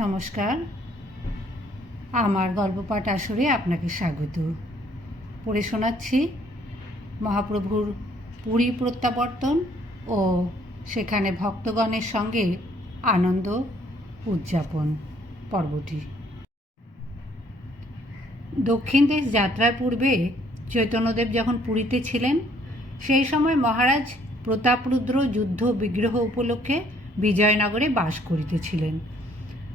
নমস্কার। আমার গল্পপাঠ আসরে আপনাকে স্বাগত। পড়ে শোনাচ্ছি মহাপ্রভুর পুরী প্রত্যাবর্তন ও সেখানে ভক্তগণের সঙ্গে আনন্দ উদযাপন পর্বটি। দক্ষিণ দেশ যাত্রার পূর্বে চৈতন্যদেব যখন পুরীতে ছিলেন, সেই সময় মহারাজ প্রতাপরুদ্র যুদ্ধ বিগ্রহ উপলক্ষে বিজয়নগরে বাস করিতেছিলেন।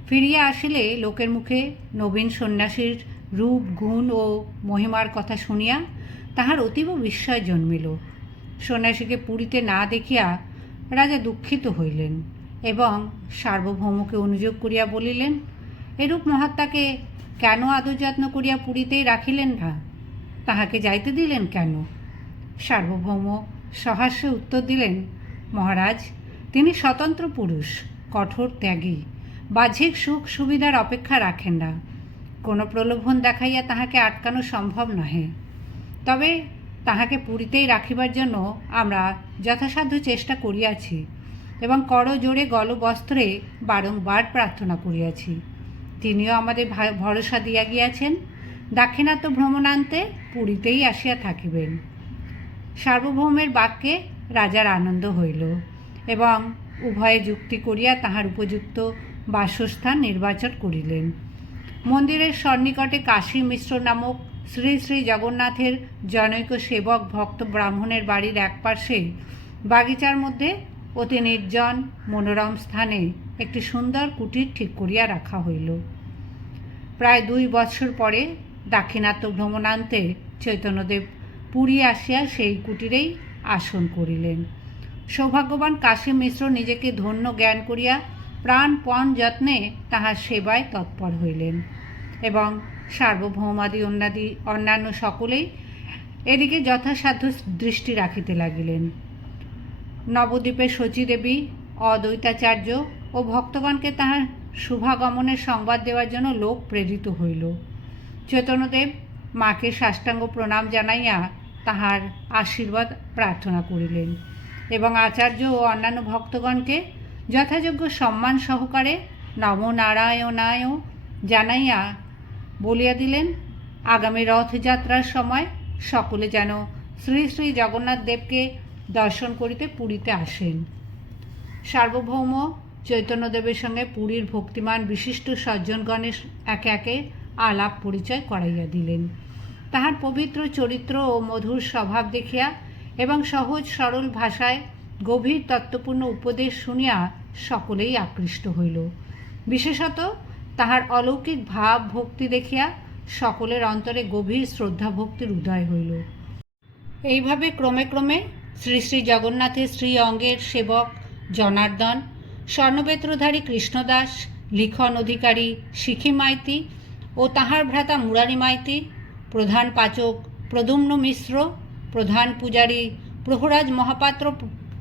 ফিরিয়া আসিলে লোকের মুখে নবীন সন্ন্যাসীর রূপ, গুণ ও মহিমার কথা শুনিয়া তাহার অতীব বিস্ময় জন্মিল। সন্ন্যাসীকে পুরীতে না দেখিয়া রাজা দুঃখিত হইলেন এবং সার্বভৌমকে অনুযোগ করিয়া বলিলেন, এরূপ মহাত্মাকে কেন আদর যত্ন করিয়া পুরীতেই রাখিলেন না? তাহাকে যাইতে দিলেন কেন? সার্বভৌম সহাস্যে উত্তর দিলেন, মহারাজ, তিনি স্বতন্ত্র পুরুষ, কঠোর ত্যাগী বাহ্যিক সুখ সুবিধার অপেক্ষা রাখেন না। কোনো প্রলোভন দেখাইয়া তাহাকে আটকানো সম্ভব নহে। তবে তাহাকে পুরীতেই রাখিবার জন্য আমরা যথাসাধ্য চেষ্টা করিয়াছি এবং করো জোরে গলবস্ত্রে বারংবার প্রার্থনা করিয়াছি। তিনিও আমাদের ভরসা দিয়া গিয়াছেন, দাক্ষিণাত্য ভ্রমণান্তে পুরীতেই আসিয়া থাকিবেন। সার্বভৌমের বাক্যে রাজার আনন্দ হইল এবং উভয়ে যুক্তি করিয়া তাহার উপযুক্ত বাসস্থান নির্বাচন করিলেন। মন্দিরের সন্নিকটে কাশী মিশ্র নামক শ্রী শ্রী জগন্নাথের জনৈক সেবক ভক্ত ব্রাহ্মণের বাড়ির একপার্শ্বে বাগিচার মধ্যে অতি নির্জন মনোরম স্থানে একটি সুন্দর কুটির ঠিক করিয়া রাখা হইল। প্রায় দুই বৎসর পরে দাক্ষিণাত্য ভ্রমণান্তে চৈতন্যদেব পুরী আসিয়া সেই কুটিরেই আসন করিলেন। সৌভাগ্যবান কাশী মিশ্র নিজেকে ধন্য জ্ঞান করিয়া প্রাণপণ যত্নে তাহার সেবায় তৎপর হইলেন এবং সার্বভৌমাদি অন্যাদি অন্যান্য সকলেই এদিকে যথাসাধ্য দৃষ্টি রাখিতে লাগিলেন। নবদ্বীপের শচীদেবী, অদ্বৈতাচার্য ও ভক্তগণকে তাহার শুভাগমনের সংবাদ দেওয়ার জন্য লোক প্রেরিত হইল। চৈতন্যদেব মাকে সাষ্টাঙ্গ প্রণাম জানাইয়া তাহার আশীর্বাদ প্রার্থনা করিলেন এবং আচার্য ও অন্যান্য ভক্তগণকে যথাযোগ্য সম্মান সহকারে নমনারায়ণায় জানাইয়া বলিয়া দিলেন, আগামী রথযাত্রার সময় সকলে যেন শ্রী শ্রী জগন্নাথ দেবকে দর্শন করিতে পুরীতে আসেন। সার্বভৌম চৈতন্যদেবের সঙ্গে পুরীর ভক্তিমান বিশিষ্ট সজ্জনগণের একে একে আলাপ পরিচয় করাইয়া দিলেন। তাহার পবিত্র চরিত্র ও মধুর স্বভাব দেখিয়া এবং সহজ সরল ভাষায় গভীর তত্ত্বপূর্ণ উপদেশ শুনিয়া সকলেই আকৃষ্ট হইল। বিশেষত তাহার অলৌকিক ভাব ভক্তি দেখিয়া সকলের অন্তরে গভীর শ্রদ্ধা ভক্তির উদয় হইল। এইভাবে ক্রমে ক্রমে শ্রী শ্রী জগন্নাথের শ্রী অঙ্গের সেবক জনার্দন, স্বর্ণবেত্রধারী কৃষ্ণদাস, লিখন অধিকারী শিখি মাইতি ও তাহার ভ্রাতা মুরারি মাইতি, প্রধান পাচক প্রদুম্ন মিশ্র, প্রধান পূজারী প্রহরাজ মহাপাত্র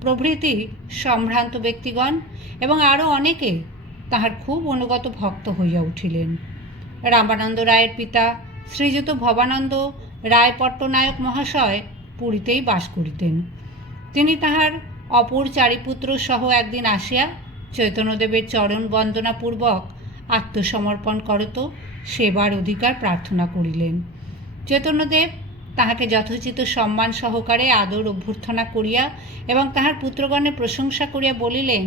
প্রভৃতি সম্ভ্রান্ত ব্যক্তিগণ এবং আরও অনেকে তাহার খুব অনুগত ভক্ত হইয়া উঠিলেন। রামানন্দ রায়ের পিতা শ্রীযুত ভবানন্দ রায় পট্টনায়ক মহাশয় পুরীতেই বাস করিতেন। তিনি তাহার অপর চারিপুত্র সহ একদিন আসিয়া চৈতন্যদেবের চরণ বন্দনাপূর্বক আত্মসমর্পণ করত, সেবার অধিকার প্রার্থনা করিলেন। চৈতন্যদেব তাহাকে যথোচিত সম্মান সহকারে আদর অভ্যর্থনা করিয়া এবং তাহার পুত্রগণের প্রশংসা করিয়া বলিলেন,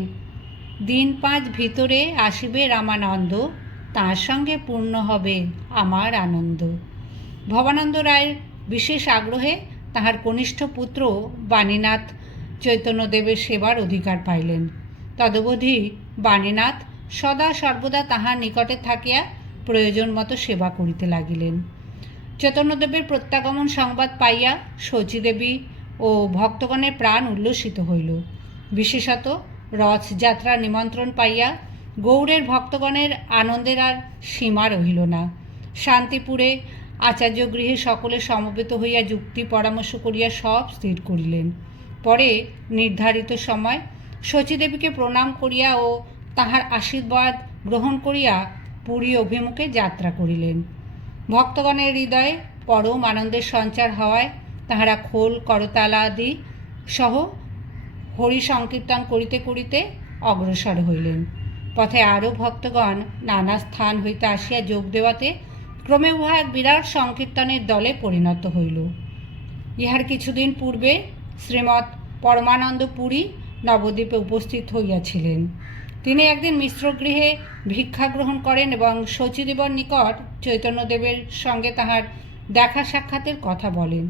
দিন পাঁচ ভিতরে আসিবে রামানন্দ, তার সঙ্গে পূর্ণ হবে আমার আনন্দ। ভবানন্দ রায়ের বিশেষ আগ্রহে তাহার কনিষ্ঠ পুত্র বাণীনাথ চৈতন্যদেবের সেবার অধিকার পাইলেন। তদবধি বাণীনাথ সদা সর্বদা তাহার নিকটে থাকিয়া প্রয়োজন মতো সেবা করিতে লাগিলেন। চৈতন্যদেবের প্রত্যাগমন সংবাদ পাইয়া শচীদেবী ও ভক্তগণের প্রাণ উল্লসিত হইল। বিশেষত রথযাত্রা নিমন্ত্রণ পাইয়া গৌড়ের ভক্তগণের আনন্দের আর সীমা রহিল না। শান্তিপুরে আচার্য গৃহে সকলে সমবেত হইয়া যুক্তি পরামর্শ করিয়া সব স্থির করিলেন। পরে নির্ধারিত সময় শচীদেবীকে প্রণাম করিয়া ও তাহার আশীর্বাদ গ্রহণ করিয়া পুরী অভিমুখে যাত্রা করিলেন। ভক্তগণের হৃদয়ে পরম আনন্দের সঞ্চার হওয়ায় তাহারা খোল করতালা আদি সহ হরি সংকীর্তন করিতে করিতে অগ্রসর হইলেন। পথে আরও ভক্তগণ নানা স্থান হইতে আসিয়া যোগ দেওয়াতে ক্রমে উহা এক বিরাট সংকীর্তনের দলে পরিণত হইল। ইহার কিছুদিন পূর্বে শ্রীমৎ পরমানন্দ পুরী নবদ্বীপে উপস্থিত হইয়াছিলেন। তিনি একদিন মিশ্র গৃহে ভিক্ষা গ্রহণ করেন এবং শচীদেবর নিকট চৈতন্যদেবের সঙ্গে তাহার দেখা সাক্ষাতের কথা বলেন।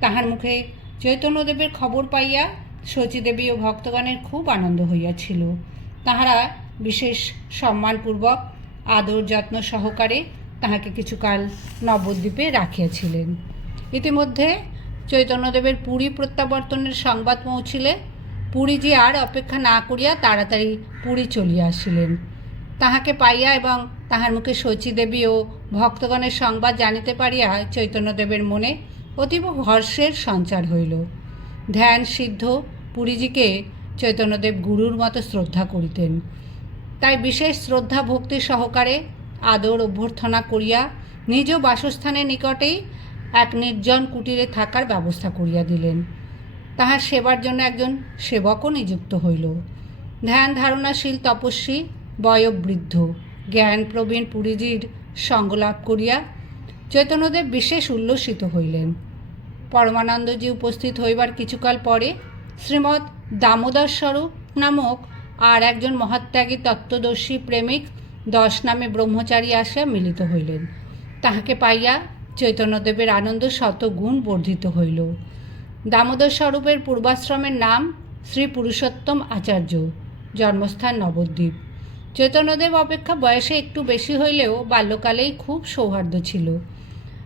তাহার মুখে চৈতন্যদেবের খবর পাইয়া শচীদেবী ও ভক্তগণের খুব আনন্দ হইয়াছিল। তাহারা বিশেষ সম্মানপূর্বক, আদর যত্ন সহকারে তাহাকে কিছুকাল নবদ্বীপে রাখিয়াছিলেন। ইতিমধ্যে চৈতন্যদেবের পুরী প্রত্যাবর্তনের সংবাদ পৌঁছিলে। পুরীজি আর অপেক্ষা না করিয়া তাড়াতাড়ি পুরী চলিয়া আসিলেন। তাহাকে পাইয়া এবং তাহার মুখে শচীদেবী ও ভক্তগণের সংবাদ জানিতে পারিয়া চৈতন্যদেবের মনে অতীব হর্ষের সঞ্চার হইল। ধ্যান সিদ্ধ পুরীজিকে চৈতন্যদেব গুরুর মতো শ্রদ্ধা করিতেন। তাই বিশেষ শ্রদ্ধা ভক্তি সহকারে আদর অভ্যর্থনা করিয়া নিজ বাসস্থানের নিকটেই এক নির্জন কুটিরে থাকার ব্যবস্থা করিয়া দিলেন। তাহার সেবার জন্য একজন সেবকও নিযুক্ত হইল। ধ্যান ধারণাশীল তপস্বী, বয়োবৃদ্ধ, জ্ঞান প্রবীণ পুরীজির সঙ্গলাভ করিয়া চৈতন্যদেব বিশেষ উল্লসিত হইলেন। পরমানন্দজি উপস্থিত হইবার কিছুকাল পরে শ্রীমৎ দামোদর স্বরূপ নামক আর একজন মহাত্যাগী তত্ত্বদর্শী প্রেমিক দশ নামে ব্রহ্মচারী আসিয়া মিলিত হইলেন। তাহাকে পাইয়া চৈতন্যদেবের আনন্দ শতগুণ বর্ধিত হইল। দামোদর স্বরূপের পূর্বাশ্রমের নাম শ্রী পুরুষোত্তম আচার্য, জন্মস্থান নবদ্বীপ। চৈতন্যদেব অপেক্ষা বয়সে একটু বেশি হইলেও বাল্যকালেই খুব সৌহার্দ্য ছিল।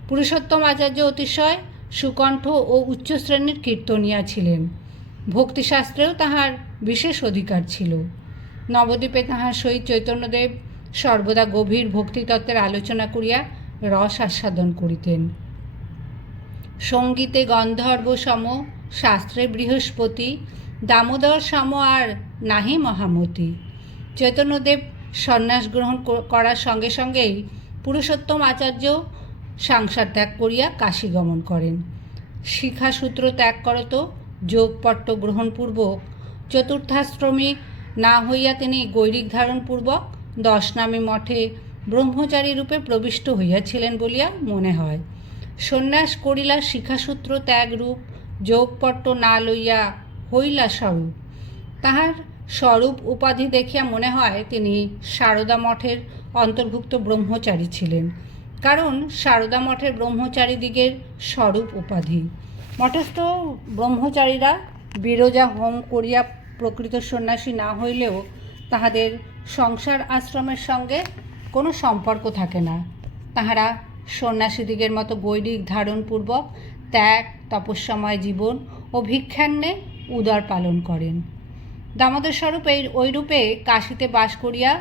পুরুষোত্তম আচার্য অতিশয় সুকণ্ঠ ও উচ্চ শ্রেণির কীর্তনিয়া ছিলেন। ভক্তিশাস্ত্রেও তাহার বিশেষ অধিকার ছিল। নবদ্বীপে তাহার সহিত চৈতন্যদেব সর্বদা গভীর ভক্তিতত্ত্বের আলোচনা করিয়া রস আস্বাদন করিতেন। সঙ্গীতে গন্ধর্ব সম শাস্ত্রে বৃহস্পতি, দামোদর সম আর নাহি মহামতি। চৈতন্যদেব সন্ন্যাস গ্রহণ করার সঙ্গে সঙ্গেই পুরুষোত্তম আচার্য সংসার ত্যাগ করিয়া কাশী গমন করেন। শিখাসূত্র ত্যাগ করত, যোগপট্ট গ্রহণপূর্বক চতুর্থাশ্রমী না হইয়া তিনি গৈরিক ধারণপূর্বক দশ নামী মঠে ব্রহ্মচারী রূপে প্রবিষ্ট হইয়াছিলেন বলিয়া মনে হয়। সন্ন্যাস করিলা শিখাসূত্র ত্যাগরূপ যোগপট্ট না লইয়া হইলা স্বরূপ। তাহার স্বরূপ উপাধি দেখিয়া মনে হয় তিনি সারদা মঠের অন্তর্ভুক্ত ব্রহ্মচারী ছিলেন, কারণ সারদা মঠের ব্রহ্মচারীদিগের স্বরূপ উপাধি। মঠস্থ ব্রহ্মচারীরা বিরজা হোম করিয়া প্রকৃত সন্ন্যাসী না হইলেও তাহাদের সংসার আশ্রমের সঙ্গে কোনো সম্পর্ক থাকে না। তাহারা সন্ন্যাসীদিগের মতো গৈরিক ধারণপূর্বক ত্যাগ, তপস্যাময় জীবন ও ভিক্ষান্নে উদার পালন করেন। দামোদর স্বরূপ এই ওইরূপে কাশীতে বাস করিয়া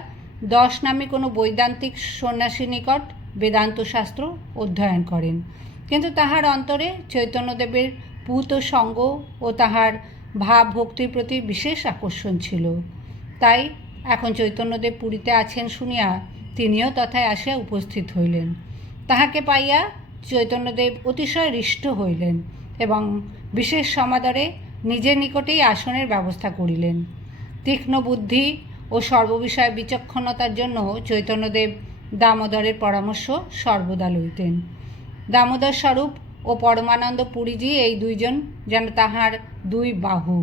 দশ নামে কোনো বৈদান্তিক সন্ন্যাসী নিকট বেদান্ত শাস্ত্র অধ্যয়ন করেন। কিন্তু তাহার অন্তরে চৈতন্যদেবের পূত সঙ্গ ও তাহার ভাব ভক্তির প্রতি বিশেষ আকর্ষণ ছিল। তাই এখন চৈতন্যদেব পুরীতে আছেন শুনিয়া তিনিও তথায় আসিয়া উপস্থিত হইলেন। তাহাকে পাইয়া চৈতন্যদেব অতিশয় হৃষ্ট হইলেন এবং বিশেষ সমাদরে নিজের নিকটেই আসনের ব্যবস্থা করিলেন। তীক্ষ্ণ বুদ্ধি ও সর্ববিষয়ে বিচক্ষণতার জন্য চৈতন্যদেব দামোদরের পরামর্শ সর্বদা লইতেন। দামোদর স্বরূপ ও পরমানন্দ পুরীজি এই দুইজন যেন তাহার দুই বাহু।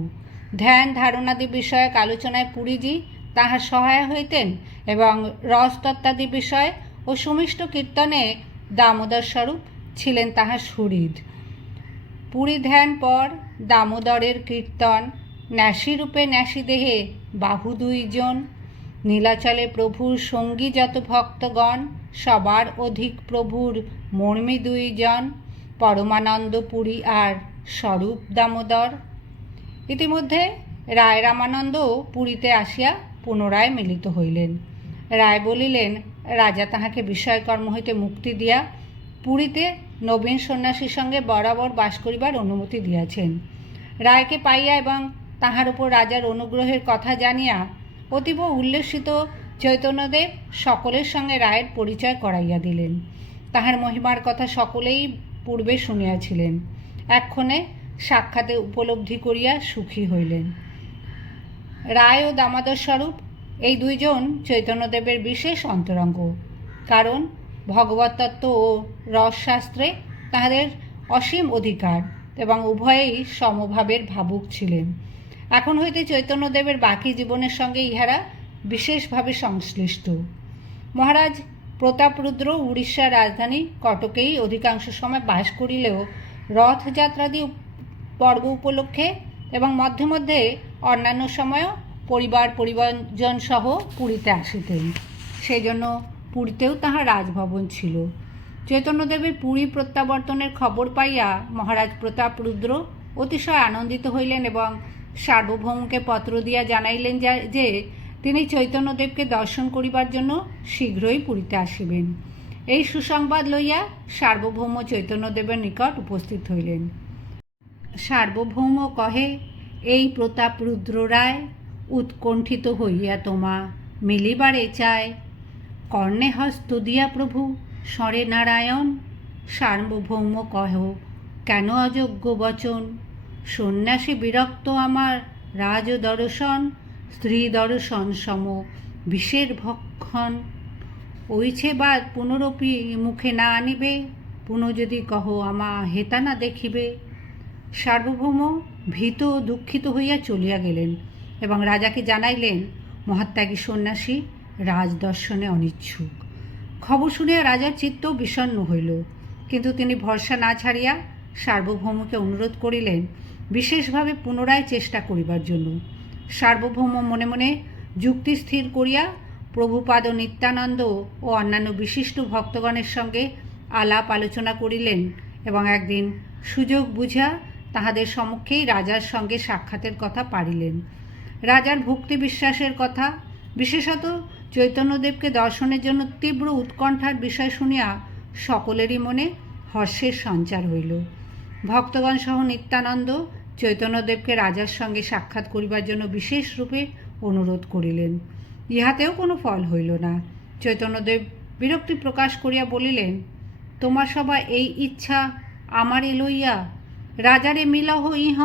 ধ্যান ধারণাদি বিষয়ক আলোচনায় পুরীজি তাহার সহায় হইতেন এবং রসতত্ত্বাদি বিষয় ও সুমিষ্ট কীর্তনে দামোদর স্বরূপ ছিলেন তাহার সুহৃদ। পুরী ধ্যান পর দামোদরের কীর্তন, ন্যাসীরূপে ন্যাসী দেহে বাহু দুইজন, নীলাচলে প্রভুর সঙ্গী যত ভক্তগণ, সবার অধিক প্রভুর মর্মী দুইজন পরমানন্দ পুরী আর স্বরূপ দামোদর। ইতিমধ্যে রায় রামানন্দ পুরীতে আসিয়া পুনরায় মিলিত হইলেন। রায় বলিলেন, রাজা তাহাকে বিষয়কর্ম হইতে মুক্তি দিয়া পুরীতে নবীন সন্ন্যাসীর সঙ্গে বরাবর বাস করিবার অনুমতি দিয়াছেন। রায়কে পাইয়া এবং তাহার উপর রাজার অনুগ্রহের কথা জানিয়া অতীব উল্লসিত চৈতন্যদেব সকলের সঙ্গে রায়ের পরিচয় করাইয়া দিলেন। তাহার মহিমার কথা সকলেই পূর্বে শুনিয়াছিলেন। এক্ষণে সাক্ষাতে উপলব্ধি করিয়া সুখী হইলেন। রায় ও দামোদর স্বরূপ এই দুইজন চৈতন্যদেবের বিশেষ অন্তরঙ্গ। কারণ ভগবতত্ত্ব ও রসশাস্ত্রে তাহাদের অসীম অধিকার এবং উভয়েই সমভাবের ভাবুক ছিলেন। এখন হইতে চৈতন্যদেবের বাকি জীবনের সঙ্গে ইহারা বিশেষভাবে সংশ্লিষ্ট। মহারাজ প্রতাপরুদ্র উড়িষ্যার রাজধানী কটকেই অধিকাংশ সময় বাস করিলেও রথযাত্রাদি পর্ব উপলক্ষে এবং মধ্যে মধ্যে অন্যান্য সময়ও পরিবার, পরিবর্জন সহ পুরীতে আসিতেন। সেই জন্য পুরীতেও তাহার রাজভবন ছিল। চৈতন্যদেবের পুরী প্রত্যাবর্তনের খবর পাইয়া মহারাজ প্রতাপ রুদ্র অতিশয় আনন্দিত হইলেন এবং সার্বভৌমকে পত্র দিয়া জানাইলেন যা- তিনি চৈতন্যদেবকে দর্শন করিবার জন্য শীঘ্রই পুরীতে আসিবেন। এই সুসংবাদ লইয়া সার্বভৌম চৈতন্যদেবের নিকট উপস্থিত হইলেন। সার্বভৌম কহে, এই প্রতাপ রুদ্র রায় উৎকণ্ঠিত হইয়া তোমা মিলিবারে চায় কর্ণে হস্ত দিয়া প্রভু, স্বরে নারায়ণ, সার্বভৌম কহ, কেন অযোগ্য বচন? সন্ন্যাসী বিরক্ত আমার রাজ দর্শন, স্ত্রী দর্শন সম বিষের ভক্ষণ। ওইছে বাদ পুনরপি মুখে না আনিবে, পুনঃ যদি কহ আমা হেতা না দেখিবে। সার্বভৌম ভীত দুঃখিত হইয়া চলিয়া গেলেন। এবং রাজাকে জানাইলেন, মহাত্যাগী সন্ন্যাসী রাজদর্শনে অনিচ্ছুক। খবর শুনিয়া রাজার চিত্ত বিষণ্ণ হইল। কিন্তু তিনি ভরসা না ছাড়িয়া সার্বভৌমকে অনুরোধ করিলেন, বিশেষভাবে পুনরায় চেষ্টা করিবার জন্য। সার্বভৌম মনে মনে যুক্তি স্থির করিয়া প্রভুপাদ নিত্যানন্দ ও অন্যান্য বিশিষ্ট ভক্তগণের সঙ্গে আলাপ আলোচনা করিলেন এবং একদিন সুযোগ বুঝা তাহাদের সম্মুখেই রাজার সঙ্গে সাক্ষাতের কথা পারিলেন। রাজার ভক্তি বিশ্বাসের কথা। বিশেষত চৈতন্যদেবকে দর্শনের জন্য তীব্র উৎকণ্ঠার বিষয় শুনিয়া সকলেরই মনে হর্ষের সঞ্চার হইল। ভক্তগণ সহ নিত্যানন্দ চৈতন্যদেবকে রাজার সঙ্গে সাক্ষাৎ করিবার জন্য বিশেষ রূপে অনুরোধ করিলেন। ইহাতেও কোনো ফল হইল না। চৈতন্যদেব বিরক্তি প্রকাশ করিয়া বলিলেন, তোমার সবা এই ইচ্ছা আমারে লইয়া, রাজারে মিলাহ ইহ,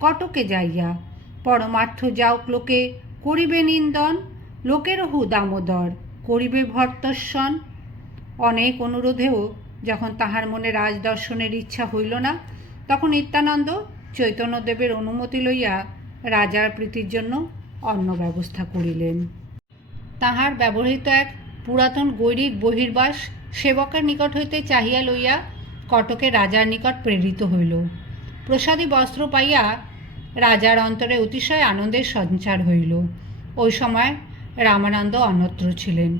কটকে যাইয়া পরমার্থ যাওক লোকে, করিবে নিন্দন। লোকেরহু দামোদর, করিবে ভর্তস্বন। অনেক অনুরোধেও যখন তাহার মনে রাজদর্শনের ইচ্ছা হইল না, তখন নিত্যানন্দ চৈতন্যদেবের অনুমতি লইয়া রাজার প্রীতির জন্য অন্ন ব্যবস্থা করিলেন। তাহার ব্যবহৃত এক পুরাতন গৈরিক বহির্বাস সেবকের নিকট হইতে চাহিয়া লইয়া কটকে রাজার নিকট প্রেরিত হইল। প্রসাদী বস্ত্র পাইয়া রাজার অন্তরে অতিশয় আনন্দের সঞ্চার হইল। ওই সময় রামানন্দ অন্যত্র ছিলেন।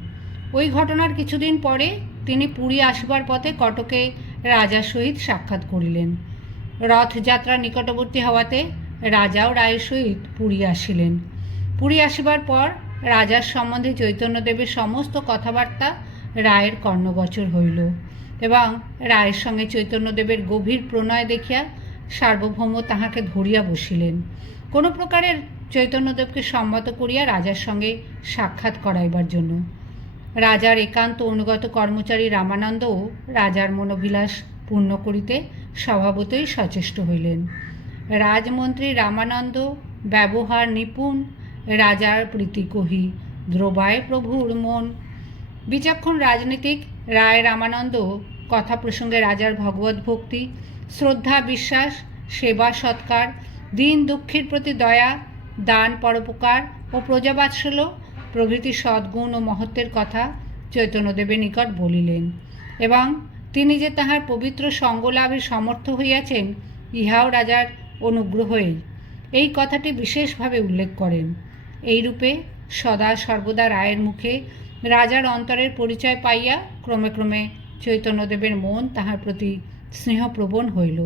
ওই ঘটনার কিছুদিন পরে তিনি পুরী আসবার পথে কটকে রাজার সহিত সাক্ষাৎ করিলেন। রথযাত্রা নিকটবর্তী হওয়াতে রাজাও রায়ের সহিত পুরী আসিলেন। পুরী আসিবার পর রাজার সম্বন্ধে চৈতন্যদেবের সমস্ত কথাবার্তা রায়ের কর্ণগোচর হইল এবং রায়ের সঙ্গে চৈতন্যদেবের গভীর প্রণয় দেখিয়া সার্বভৌম তাহাকে ধরিয়া বসিলেন। কোনো প্রকারের চৈতন্যদেবকে সম্মত করিয়া রাজার সঙ্গে সাক্ষাৎ করাইবার জন্য। রাজার একান্ত অনুগত কর্মচারী রামানন্দও রাজার মনোবিলাস পূর্ণ করিতে স্বভাবতই সচেষ্ট হইলেন। রাজমন্ত্রী রামানন্দ ব্যবহার নিপুণ, রাজার প্রীতি কহি, দ্রবায় প্রভুর মন। বিচক্ষণ রাজনীতিক রায় রামানন্দ কথা প্রসঙ্গে রাজার ভগবত ভক্তি শ্রদ্ধা, বিশ্বাস, সেবা, সৎকার, দিন দুঃখের প্রতি দয়া, দান, পরোপকার ও প্রজাবাৎসল্য, প্রভৃতি সদ্গুণ ও মহত্বের কথা চৈতন্যদেবের নিকট বলিলেন। এবং তিনি যে তাহার পবিত্র সঙ্গলাভে সমর্থ হইয়াছেন, ইহাও রাজার অনুগ্রহই। এই কথাটি বিশেষভাবে উল্লেখ করেন। এইরূপে সদা সর্বদা রায়ের মুখে রাজার অন্তরের পরিচয় পাইয়া ক্রমে ক্রমে চৈতন্যদেবের মন তাহার প্রতি স্নেহপ্রবণ হইল।